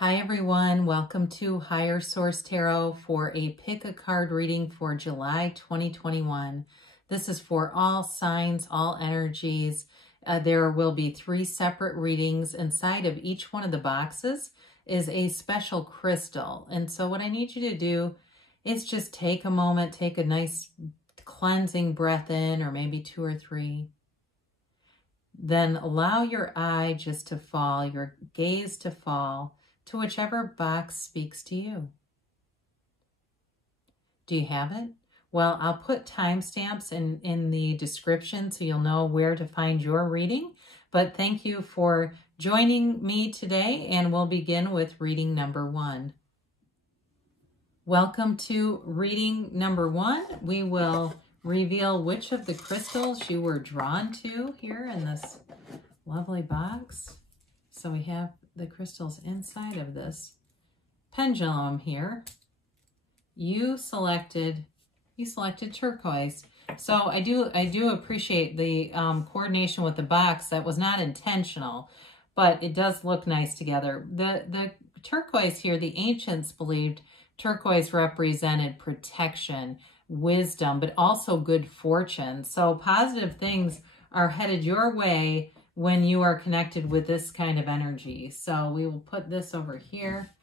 Hi everyone, welcome to Higher Source Tarot for a pick a card reading for July 2021. This is for all signs, all energies. There will be 3 separate readings. Inside of each one of the boxes is a special crystal. And so what I need you to do is just take a moment, take a nice cleansing breath in, or maybe 2 or 3. Then allow your eye just to fall, your gaze to fall to whichever box speaks to you. Do you have it? Well, I'll put timestamps in the description so you'll know where to find your reading. But thank you for joining me today, and we'll begin with reading number 1. Welcome to reading number 1. We will reveal which of the crystals you were drawn to here in this lovely box. So we have the crystals inside of this pendulum here. You selected turquoise. So I do appreciate the coordination with the box. That was not intentional, but it does look nice together. The turquoise here, the ancients believed turquoise represented protection, wisdom, but also good fortune. So positive things are headed your way when you are connected with this kind of energy. So we will put this over here.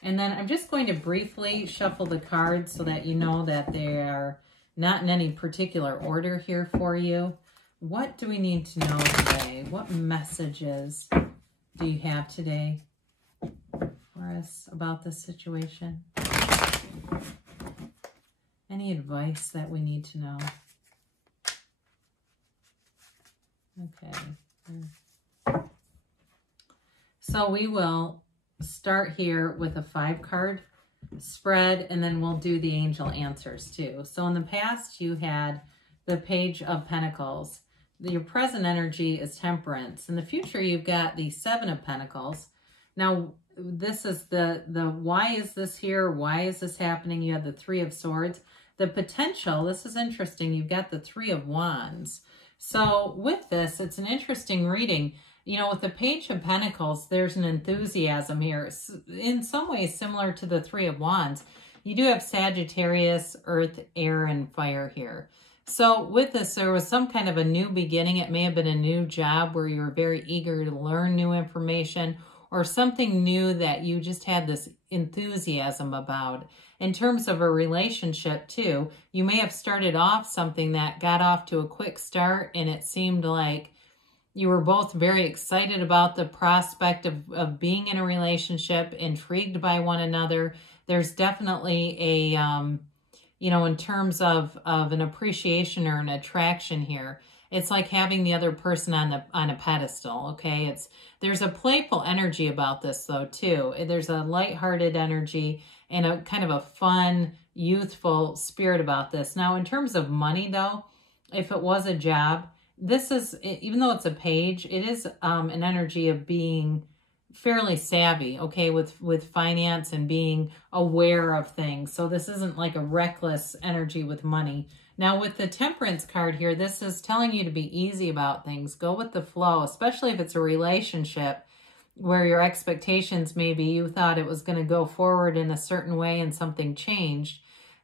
And then I'm just going to briefly shuffle the cards so that you know that they are not in any particular order here for you. What do we need to know today? What messages do you have today for us about this situation? Any advice that we need to know? Okay. So we will start here with a 5-card spread, and then we'll do the angel answers too. So in the past, you had the Page of Pentacles. Your present energy is Temperance. In the future, you've got the 7 of Pentacles. Now, this is the why is this here? Why is this happening? You have the 3 of Swords. The potential, this is interesting. You've got the 3 of Wands. So with this, it's an interesting reading. You know, with the Page of Pentacles, there's an enthusiasm here. In some ways, similar to the 3 of Wands. You do have Sagittarius, Earth, Air, and Fire here. So with this, there was some kind of a new beginning. It may have been a new job where you were very eager to learn new information, or something new that you just had this enthusiasm about. In terms of a relationship too, you may have started off something that got off to a quick start, and it seemed like you were both very excited about the prospect of being in a relationship, intrigued by one another. There's definitely a, you know, in terms of an appreciation or an attraction here. It's like having the other person on a pedestal, okay? There's a playful energy about this though too. There's a lighthearted energy and a kind of a fun, youthful spirit about this. Now, in terms of money though, if it was a job, this is, even though it's a page, it is an energy of being fairly savvy, okay, with finance and being aware of things. So this isn't like a reckless energy with money. Now with the Temperance card here, this is telling you to be easy about things. Go with the flow, especially if it's a relationship where your expectations, maybe you thought it was going to go forward in a certain way and something changed.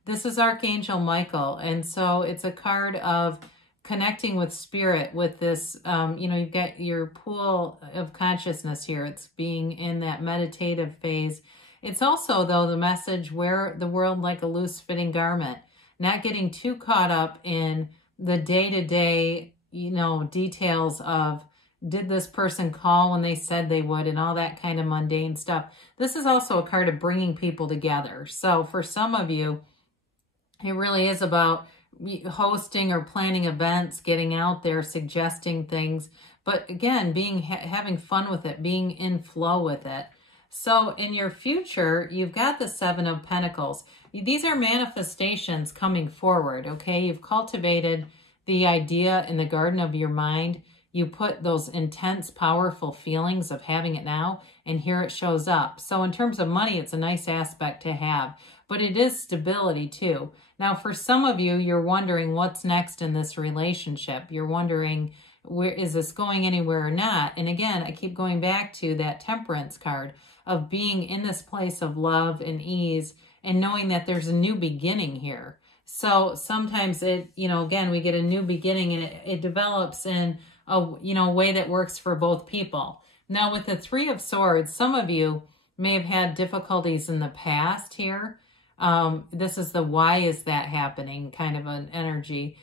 This is Archangel Michael. And so it's a card of connecting with spirit, with this, you know, you've got your pool of consciousness here. It's being in that meditative phase. It's also, though, the message, wear the world like a loose fitting garment, not getting too caught up in the day-to-day, you know, details of, did this person call when they said they would, and all that kind of mundane stuff. This is also a card of bringing people together. So for some of you, it really is about hosting or planning events, getting out there, suggesting things, but again, having fun with it, being in flow with it. So in your future, you've got the 7 of Pentacles. These are manifestations coming forward, okay? You've cultivated the idea in the garden of your mind. You put those intense, powerful feelings of having it now, and here it shows up. So in terms of money, it's a nice aspect to have, but it is stability too. Now, for some of you, you're wondering what's next in this relationship. You're wondering, where is this going anywhere or not? And again, I keep going back to that Temperance card of being in this place of love and ease and knowing that there's a new beginning here. So sometimes it, again, we get a new beginning and it develops in a, way that works for both people. Now with the Three of Swords, some of you may have had difficulties in the past here. This is the why is that happening kind of an energy.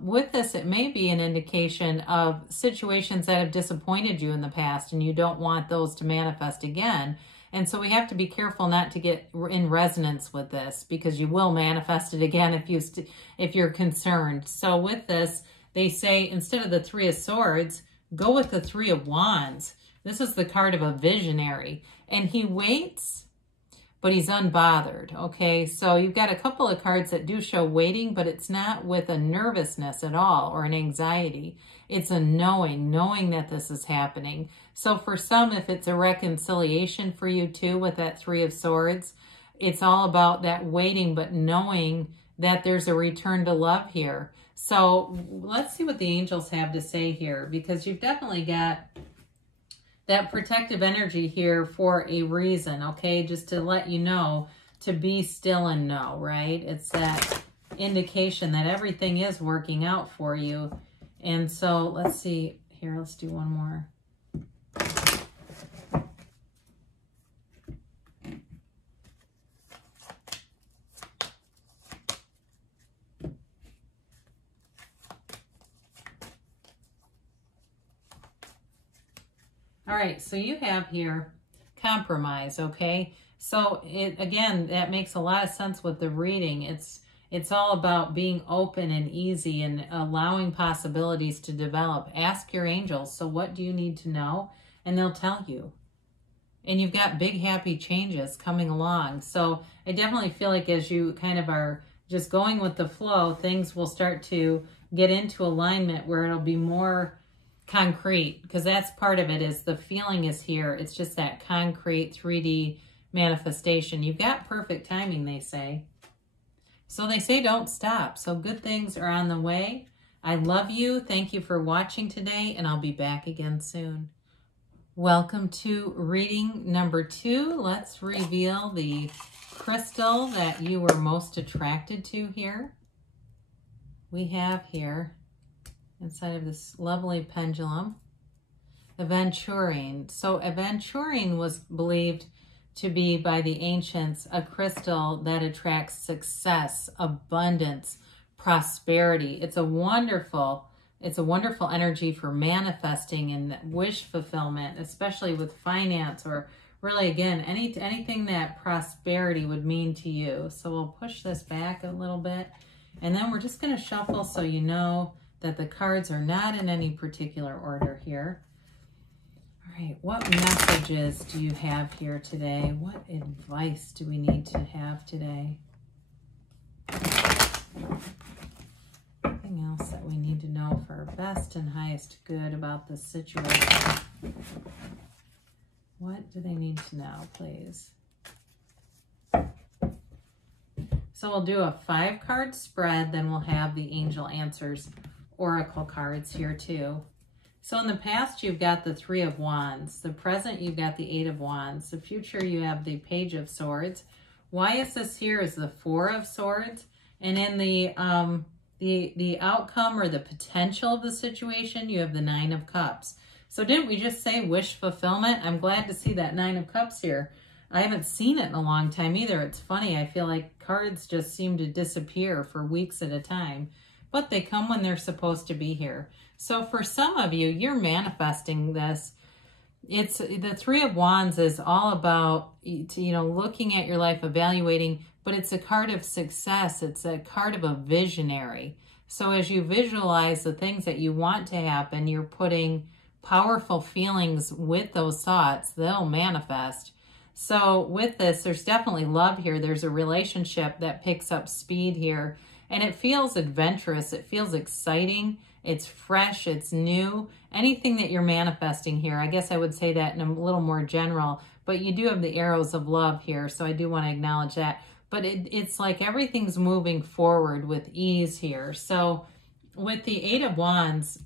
With this, it may be an indication of situations that have disappointed you in the past and you don't want those to manifest again. And so we have to be careful not to get in resonance with this, because you will manifest it again if you're concerned. So with this, they say instead of the Three of Swords, go with the Three of Wands. This is the card of a visionary, and he waits, but he's unbothered, okay? So you've got a couple of cards that do show waiting, but it's not with a nervousness at all or an anxiety. It's a knowing that this is happening. So for some, if it's a reconciliation for you too with that Three of Swords, it's all about that waiting, but knowing that there's a return to love here. So let's see what the angels have to say here, because you've definitely got that protective energy here for a reason, okay? Just to let you know, to be still and know, right? It's that indication that everything is working out for you. And so let's see here, let's do one more. All right, so you have here compromise, okay? So again, that makes a lot of sense with the reading. It's all about being open and easy and allowing possibilities to develop. Ask your angels, so what do you need to know? And they'll tell you. And you've got big, happy changes coming along. So I definitely feel like as you kind of are just going with the flow, things will start to get into alignment where it'll be more concrete, because that's part of it, is the feeling is here. It's just that concrete 3D manifestation. You've got perfect timing, they say. So they say don't stop. So good things are on the way. I love you. Thank you for watching today, and I'll be back again soon. Welcome to reading number 2. Let's reveal the crystal that you were most attracted to here. We have here, inside of this lovely pendulum, aventurine. So aventurine was believed to be by the ancients a crystal that attracts success, abundance, prosperity. It's a wonderful energy for manifesting and wish fulfillment, especially with finance, or really, again, anything that prosperity would mean to you. So we'll push this back a little bit, and then we're just going to shuffle so you know that the cards are not in any particular order here. All right, what messages do you have here today? What advice do we need to have today? Anything else that we need to know for our best and highest good about this situation? What do they need to know, please? So we'll do a 5-card spread, then we'll have the Angel Answers Oracle cards here too. So in the past, you've got the 3 of Wands. The present, you've got the 8 of Wands. The future, you have the Page of Swords. Why is this here is the 4 of Swords. And in the outcome or the potential of the situation, you have the 9 of Cups. So didn't we just say wish fulfillment? I'm glad to see that 9 of Cups here. I haven't seen it in a long time either. It's funny. I feel like cards just seem to disappear for weeks at a time. But they come when they're supposed to be here. So for some of you, you're manifesting this. It's the 3 of Wands is all about, looking at your life, evaluating, but it's a card of success. It's a card of a visionary. So as you visualize the things that you want to happen, you're putting powerful feelings with those thoughts. They'll manifest. So with this, there's definitely love here. There's a relationship that picks up speed here. And it feels adventurous. It feels exciting. It's fresh. It's new. Anything that you're manifesting here, I guess I would say that in a little more general, but you do have the arrows of love here, so I do want to acknowledge that. But it's like everything's moving forward with ease here. So with the 8 of Wands,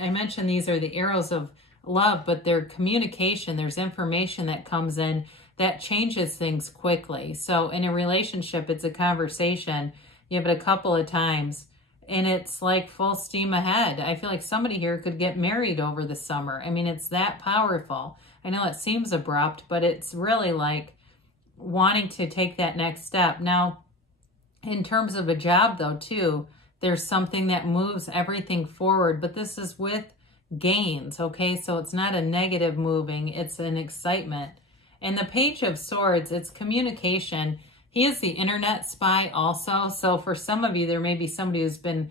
I mentioned these are the arrows of love, but they're communication. There's information that comes in that changes things quickly. So in a relationship, it's a conversation. You have it a couple of times, and it's like full steam ahead. I feel like somebody here could get married over the summer. I mean, it's that powerful. I know it seems abrupt, but it's really like wanting to take that next step. Now, in terms of a job, though, too, there's something that moves everything forward, but this is with gains, okay? So it's not a negative moving, it's an excitement. And the Page of Swords, it's communication. He is the internet spy also. So for some of you, there may be somebody who's been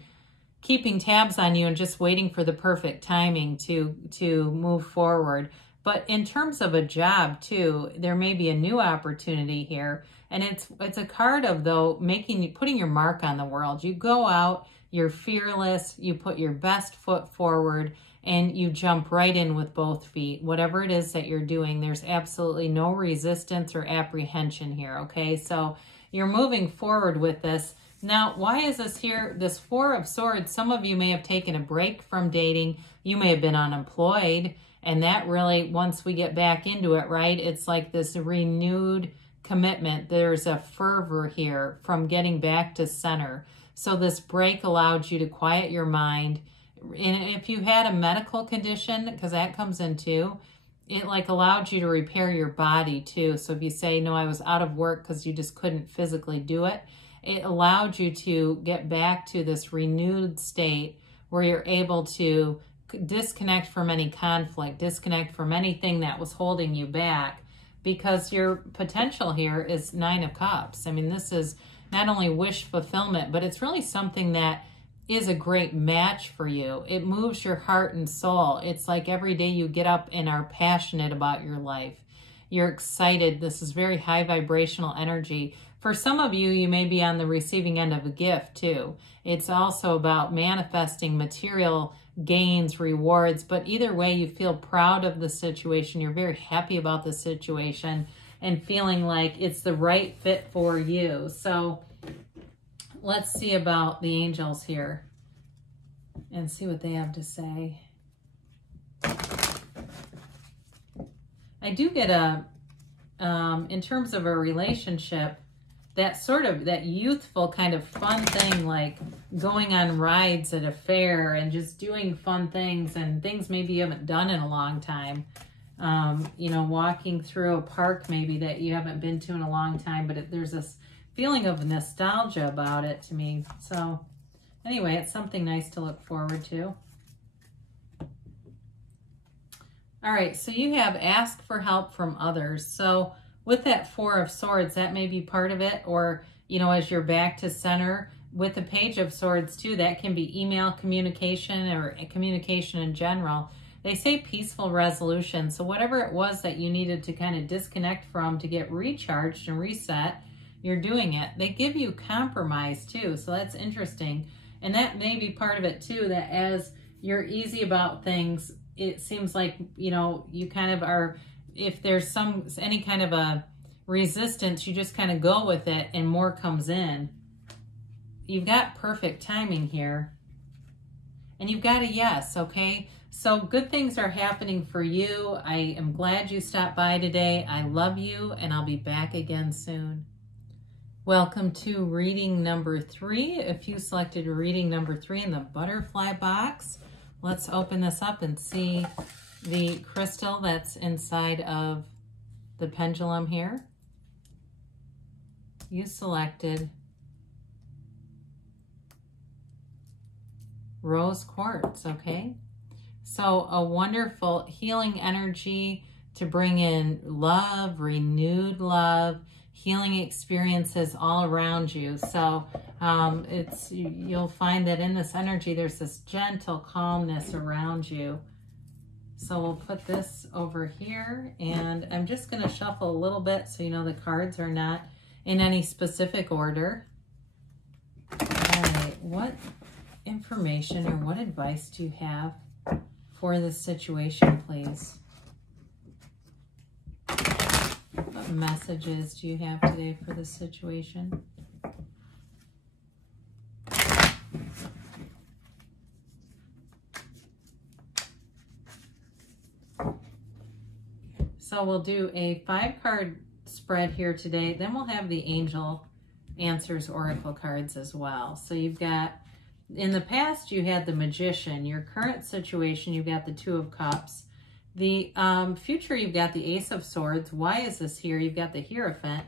keeping tabs on you and just waiting for the perfect timing to move forward. But in terms of a job too, there may be a new opportunity here. And it's a card of, though, putting your mark on the world. You go out, you're fearless, you put your best foot forward, and you jump right in with both feet. Whatever it is that you're doing, there's absolutely no resistance or apprehension here, okay? So you're moving forward with this. Now, why is this here? This Four of Swords, some of you may have taken a break from dating. You may have been unemployed, and that really, once we get back into it, right, it's like this renewed commitment. There's a fervor here from getting back to center. So this break allowed you to quiet your mind. And if you had a medical condition, because that comes in too, it like allowed you to repair your body too. So if you say, no, I was out of work because you just couldn't physically do it, it allowed you to get back to this renewed state where you're able to disconnect from any conflict, disconnect from anything that was holding you back, because your potential here is Nine of Cups. I mean, this is not only wish fulfillment, but it's really something that is a great match for you. It moves your heart and soul. It's like every day you get up and are passionate about your life. You're excited. This is very high vibrational energy. For some of you, you may be on the receiving end of a gift too. It's also about manifesting material gains, rewards, but either way, you feel proud of the situation. You're very happy about the situation and feeling like it's the right fit for you. So let's see about the angels here and see what they have to say. I do get in terms of a relationship, that youthful kind of fun thing, like going on rides at a fair and just doing fun things and things maybe you haven't done in a long time. You know, walking through a park maybe that you haven't been to in a long time, but there's this feeling of nostalgia about it to me. So anyway, it's something nice to look forward to. All right, so you have ask for help from others. So with that Four of Swords, that may be part of it, or, you know, as you're back to center. With the Page of Swords too, that can be email communication or communication in general. They say peaceful resolution. So whatever it was that you needed to kind of disconnect from to get recharged and reset, you're doing it. They give you compromise too, so that's interesting. And that may be part of it too, that as you're easy about things, it seems like, you know, you kind of are, if there's any kind of a resistance, you just kind of go with it and more comes in. You've got perfect timing here. And you've got a yes, okay? So good things are happening for you. I am glad you stopped by today. I love you, and I'll be back again soon. Welcome to reading number 3. If you selected reading number 3 in the butterfly box, let's open this up and see the crystal that's inside of the pendulum here. You selected rose quartz, okay? So a wonderful healing energy to bring in love, renewed love, healing experiences all around you. So you'll find that in this energy, there's this gentle calmness around you. So we'll put this over here, and I'm just going to shuffle a little bit so you know the cards are not in any specific order. All right, what information or what advice do you have for this situation, please? What messages do you have today for this situation? So we'll do a 5-card spread here today. Then we'll have the Angel Answers Oracle cards as well. So you've got, in the past, you had the Magician. Your current situation, you've got the 2 of Cups. The future, you've got the Ace of Swords. Why is this here? You've got the Hierophant.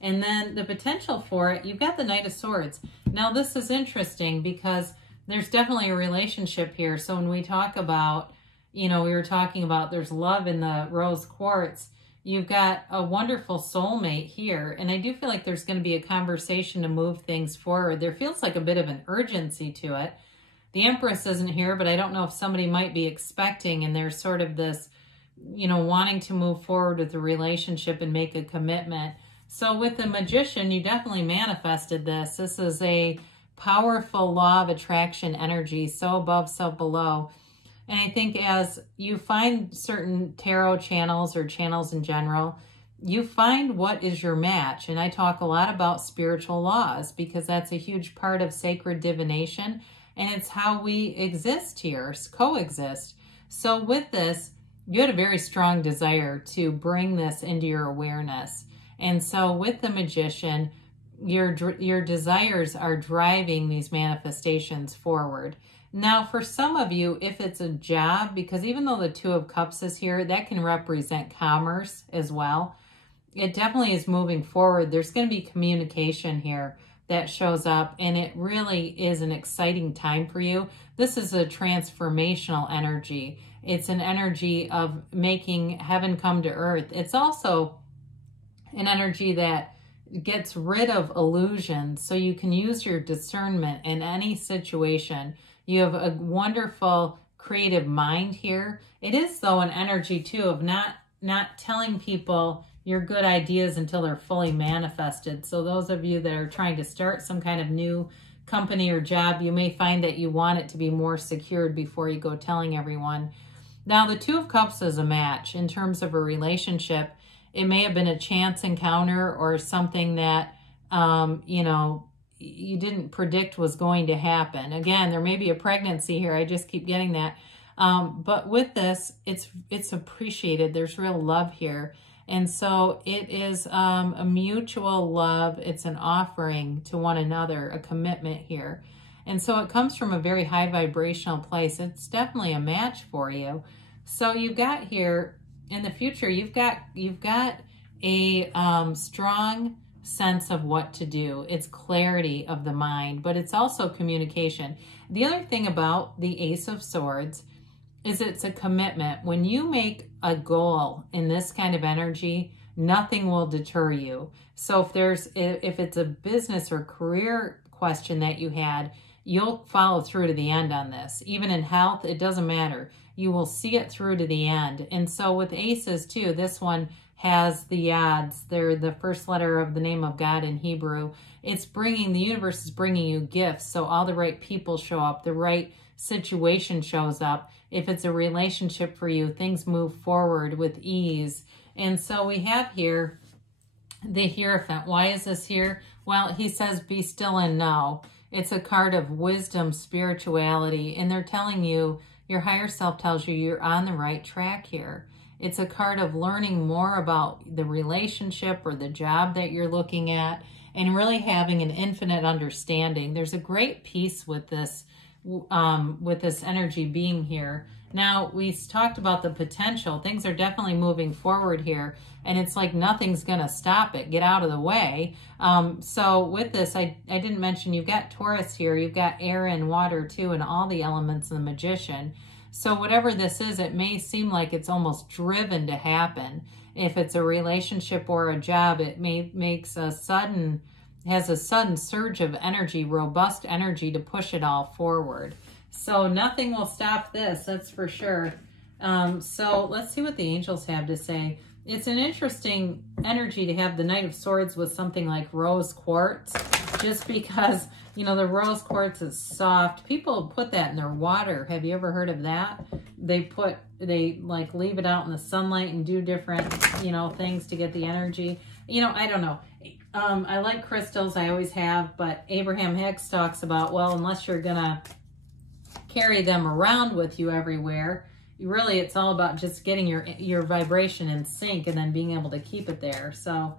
And then the potential for it, you've got the Knight of Swords. Now, this is interesting because there's definitely a relationship here. So when we talk about, you know, we were talking about there's love in the rose quartz, you've got a wonderful soulmate here. And I do feel like there's going to be a conversation to move things forward. There feels like a bit of an urgency to it. The Empress isn't here, but I don't know if somebody might be expecting, and there's sort of this, you know, wanting to move forward with the relationship and make a commitment. So with the Magician, you definitely manifested this. This is a powerful law of attraction energy, so above, so below. And I think as you find certain tarot channels or channels in general, you find what is your match. And I talk a lot about spiritual laws because that's a huge part of sacred divination. And it's how we exist here, coexist. So with this, you had a very strong desire to bring this into your awareness. And so with the Magician, your desires are driving these manifestations forward. Now, for some of you, if it's a job, because even though the 2 of Cups is here, that can represent commerce as well. It definitely is moving forward. There's going to be communication here that shows up, and it really is an exciting time for you. This is a transformational energy. It's an energy of making heaven come to earth. It's also an energy that gets rid of illusions, so you can use your discernment in any situation. You have a wonderful creative mind here. It is, though, an energy, too, of not telling people your good ideas until they're fully manifested. So those of you that are trying to start some kind of new company or job, you may find that you want it to be more secured before you go telling everyone. Now, the 2 of Cups is a match in terms of a relationship. It may have been a chance encounter or something that, you know, you didn't predict was going to happen. Again, there may be a pregnancy here. I just keep getting that. But with this, it's appreciated. There's real love here. And so it is a mutual love. It's an offering to one another, a commitment here. And so it comes from a very high vibrational place. It's definitely a match for you. So you've got here in the future, you've got a strong sense of what to do. It's clarity of the mind, but it's also communication. The other thing about the Ace of Swords is it's a commitment. When you make a goal in this kind of energy, nothing will deter you. So if it's a business or career question that you had, you'll follow through to the end on this. Even in health, it doesn't matter. You will see it through to the end. And so with aces too, this one has the yads. They're the first letter of the name of God in Hebrew. It's bringing, the universe is bringing you gifts. So all the right people show up, the right situation shows up. If it's a relationship for you, things move forward with ease. And so we have here the Hierophant. Why is this here? Well, he says, be still and know. It's a card of wisdom, spirituality, and they're telling you, your higher self tells you you're on the right track here. It's a card of learning more about the relationship or the job that you're looking at and really having an infinite understanding. There's a great peace with this energy being here. Now, we talked about the potential. Things are definitely moving forward here, and it's like nothing's going to stop it. Get out of the way. So with this, I didn't mention you've got Taurus here. You've got air and water too, and all the elements of the Magician. So whatever this is, it may seem like it's almost driven to happen. If it's a relationship or a job, it has a sudden surge of energy, robust energy to push it all forward. So nothing will stop this, that's for sure. So let's see what the angels have to say. It's an interesting energy to have the Knight of Swords with something like rose quartz, just because, you know, the rose quartz is soft. People put that in their water. Have you ever heard of that? They like leave it out in the sunlight and do different, you know, things to get the energy. You know, I don't know. I like crystals, I always have, but Abraham Hicks talks about, well, unless you're gonna carry them around with you everywhere, really it's all about just getting your vibration in sync and then being able to keep it there. So,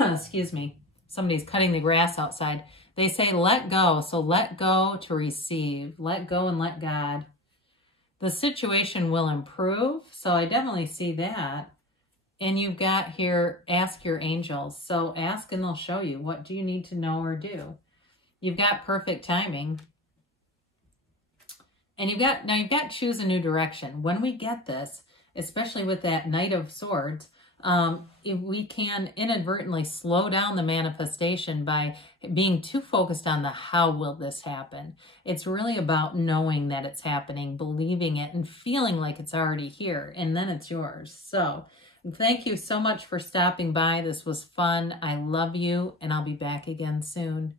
excuse me, somebody's cutting the grass outside. They say let go. So let go to receive. Let go and let God. The situation will improve. So I definitely see that. And you've got here, ask your angels. So ask and they'll show you. What do you need to know or do? You've got perfect timing. And you've got choose a new direction. When we get this, especially with that Knight of Swords, if we can inadvertently slow down the manifestation by being too focused on the how will this happen. It's really about knowing that it's happening, believing it, and feeling like it's already here, and then it's yours. So thank you so much for stopping by. This was fun. I love you, and I'll be back again soon.